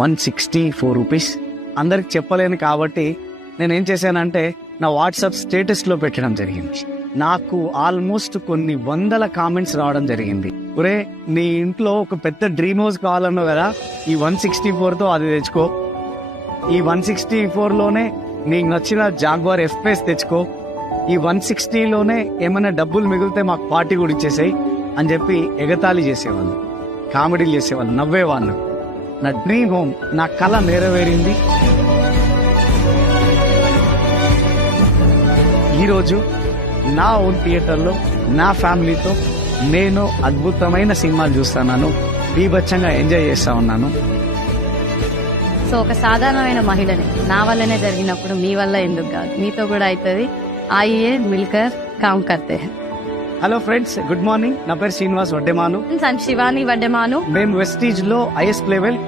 164 rupees. అందరికి చెప్పలేను కాబట్టి నేనేం చేశానంటే నా వాట్సాప్ స్టేటస్లో పెట్టడం జరిగింది. నాకు ఆల్మోస్ట్ కొన్ని వందల కామెంట్స్ రావడం జరిగింది. ఒరే, నీ ఇంట్లో ఒక పెద్ద డ్రీమ్ హౌస్ కావాలన్నావు కదా, ఈ 164తో అది తెచ్చుకో, ఈ 164లోనే నీకు నచ్చిన జాగ్వార్ ఎఫ్పేస్ తెచ్చుకో, ఈ 160లోనే ఏమైనా డబ్బులు మిగిలితే మాకు పార్టీ కూడా ఇచ్చేసాయి అని చెప్పి ఎగతాళి చేసేవాళ్ళు, కామెడీలు చేసేవాళ్ళు, నవ్వేవాళ్ళు. నా డ్రీమ్ హోమ్, నా కళ నెరవేరింది. ఈరోజు నా ఓన్ థియేటర్లో నా ఫ్యామిలీతో నేను అద్భుతమైన సినిమాలు చూస్తున్నాను, బీభత్సంగా ఎంజాయ్ చేస్తా ఉన్నాను. సో ఒక సాధారణమైన మహిళని నా వల్లనే జరిగినప్పుడు మీ వల్ల ఎందుకు కాదు, మీతో కూడా అవుతుంది. ఆయియే మిల్కర్ కామ్ కర్తే. Hello friends, good morning. నా పేరు శ్రీనివాస్ వడ్డెమాను. శివాని వడ్డెమాను. మేము వెస్టీజ్ లో ఐఎస్ లెవెల్